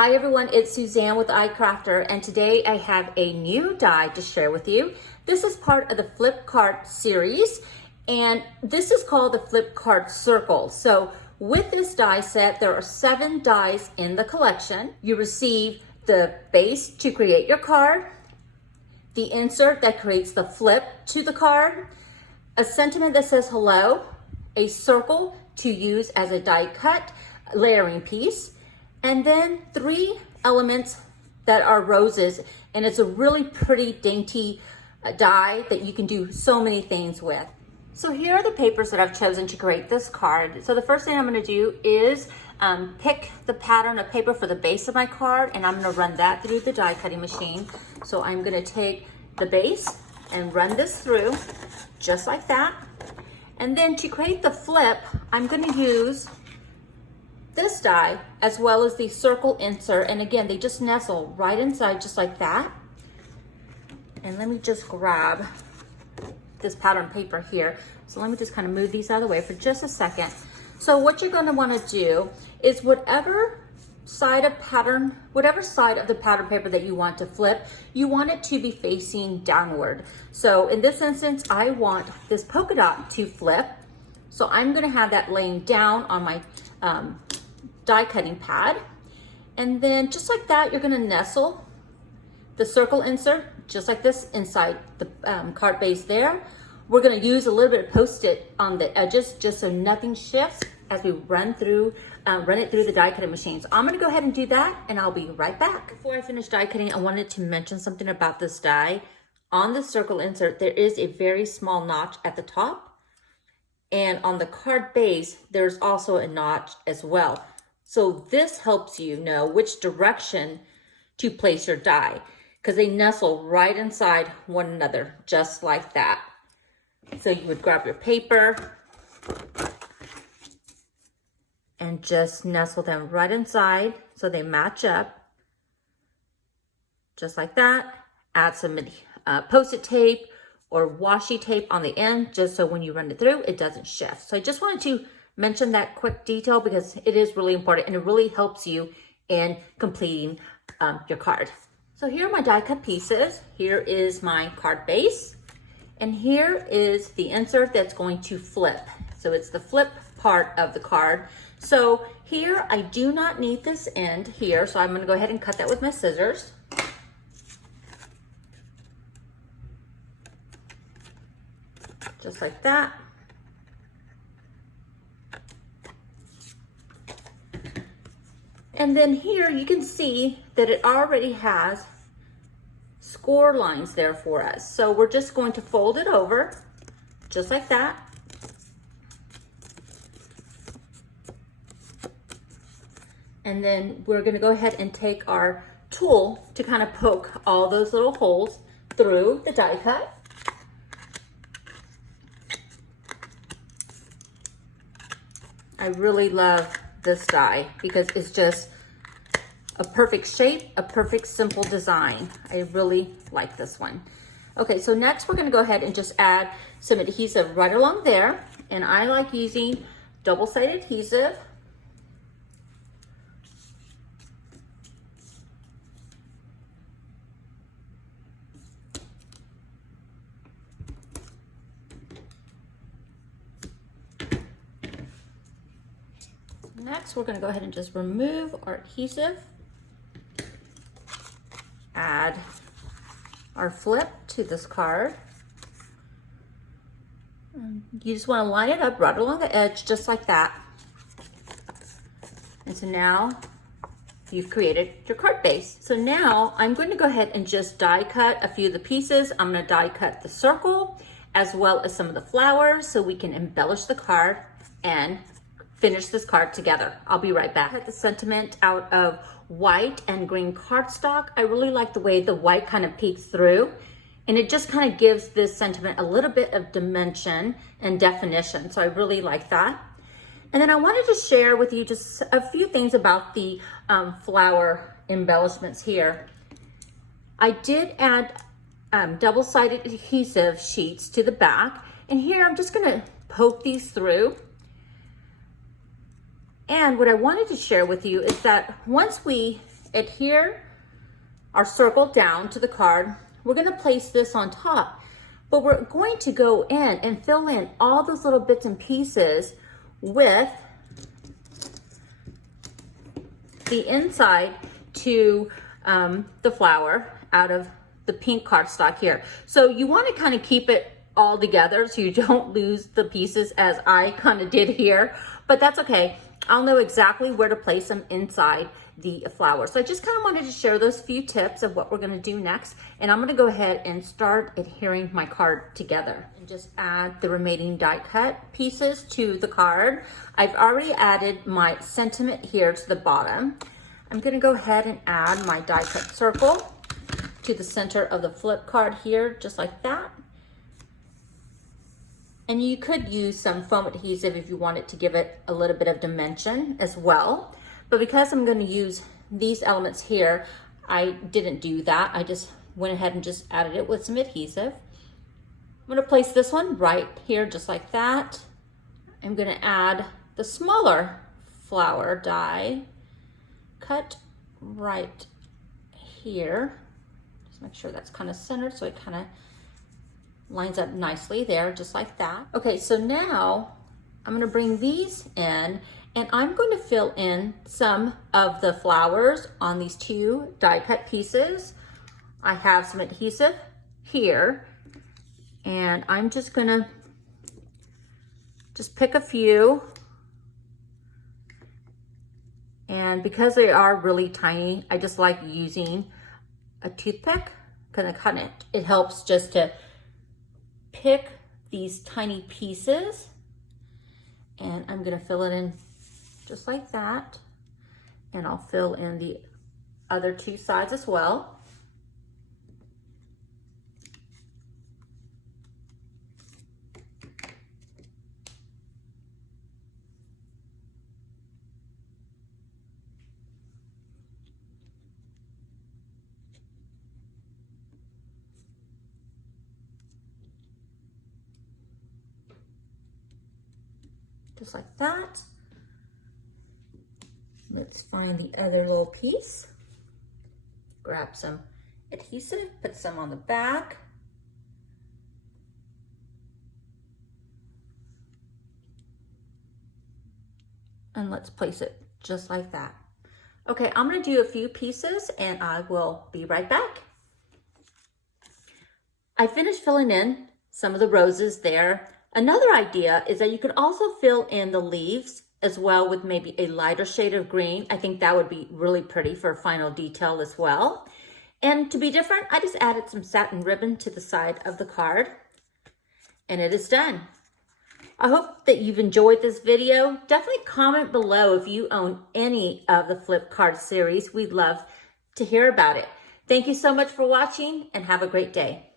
Hi everyone, it's Suzanne with iCrafter, and today I have a new die to share with you. This is part of the flip card series, and this is called the flip card circle. So with this die set, there are 7 dies in the collection. You receive the base to create your card, the insert that creates the flip to the card, a sentiment that says hello, a circle to use as a die cut layering piece, and then 3 elements that are roses, and it's a really pretty dainty die that you can do so many things with. So here are the papers that I've chosen to create this card. So the first thing I'm going to do is pick the pattern of paper for the base of my card, and I'm going to run that through the die cutting machine. So I'm going to take the base and run this through just like that. And then to create the flip, I'm going to use this die as well as the circle insert, and again they just nestle right inside just like that. And let me just grab this pattern paper here. So let me just kind of move these out of the way for just a second. So what you're going to want to do is whatever side of the pattern paper that you want to flip, you want it to be facing downward. So in this instance, I want this polka dot to flip. So I'm going to have that laying down on my die cutting pad, and then just like that you're going to nestle the circle insert just like this inside the card base there. We're going to use a little bit of post-it on the edges just so nothing shifts as we run it through the die cutting machine. So I'm going to go ahead and do that, and I'll be right back. Before I finish die cutting, I wanted to mention something about this die. On the circle insert, there is a very small notch at the top, and on the card base there's also a notch as well. So this helps you know which direction to place your die, because they nestle right inside one another, just like that. So you would grab your paper and just nestle them right inside so they match up, just like that. Add some post-it tape or washi tape on the end, just so when you run it through, it doesn't shift. So I just wanted to mention that quick detail because it is really important and it really helps you in completing your card. So here are my die cut pieces. Here is my card base, and here is the insert that's going to flip. So it's the flip part of the card. So here I do not need this end here, so I'm going to go ahead and cut that with my scissors. Just like that. And then here you can see that it already has score lines there for us. So we're just going to fold it over just like that. And then we're going to go ahead and take our tool to kind of poke all those little holes through the die cut. I really love this die because it's just a perfect shape, a perfect simple design. I really like this one. Okay, so next we're going to go ahead and just add some adhesive right along there, and I like using double-sided adhesive. Next, we're going to go ahead and just remove our adhesive, add our flip to this card. You just want to line it up right along the edge, just like that. And so now you've created your card base. So now I'm going to go ahead and just die cut a few of the pieces. I'm going to die cut the circle as well as some of the flowers so we can embellish the card and finish this card together. I'll be right back. I cut the sentiment out of white and green cardstock. I really like the way the white kind of peeks through, and it just kind of gives this sentiment a little bit of dimension and definition. So I really like that. And then I wanted to share with you just a few things about the flower embellishments here. I did add double-sided adhesive sheets to the back, and here I'm just gonna poke these through. And what I wanted to share with you is that once we adhere our circle down to the card. We're gonna place this on top, but we're going to go in and fill in all those little bits and pieces with the inside to the flower out of the pink cardstock here. So you want to kind of keep it all together so you don't lose the pieces as I kind of did here, but that's okay. I'll know exactly where to place them inside the flower. So I just kind of wanted to share those few tips of what we're going to do next, and I'm going to go ahead and start adhering my card together and just add the remaining die cut pieces to the card. I've already added my sentiment here to the bottom. I'm going to go ahead and add my die cut circle to the center of the flip card here, just like that. And you could use some foam adhesive if you wanted to give it a little bit of dimension as well. But because I'm going to use these elements here, I didn't do that. I just went ahead and just added it with some adhesive. I'm going to place this one right here, just like that. I'm going to add the smaller flower die, cut right here. Just make sure that's kind of centered so it kind of lines up nicely there, just like that. Okay, so now I'm going to bring these in, and I'm going to fill in some of the flowers on these two die cut pieces. I have some adhesive here, and I'm just going to pick a few. And because they are really tiny, I just like using a toothpick, because it helps just to pick these tiny pieces. And I'm gonna fill it in just like that. And I'll fill in the other two sides as well. Just like that. Let's find the other little piece. Grab some adhesive, put some on the back. And let's place it just like that. Okay, I'm gonna do a few pieces and I will be right back. I finished filling in some of the roses there. Another idea is that you could also fill in the leaves as well with maybe a lighter shade of green. I think that would be really pretty for final detail as well. And to be different, I just added some satin ribbon to the side of the card, and it is done. I hope that you've enjoyed this video. Definitely comment below if you own any of the flip card series. We'd love to hear about it. Thank you so much for watching and have a great day.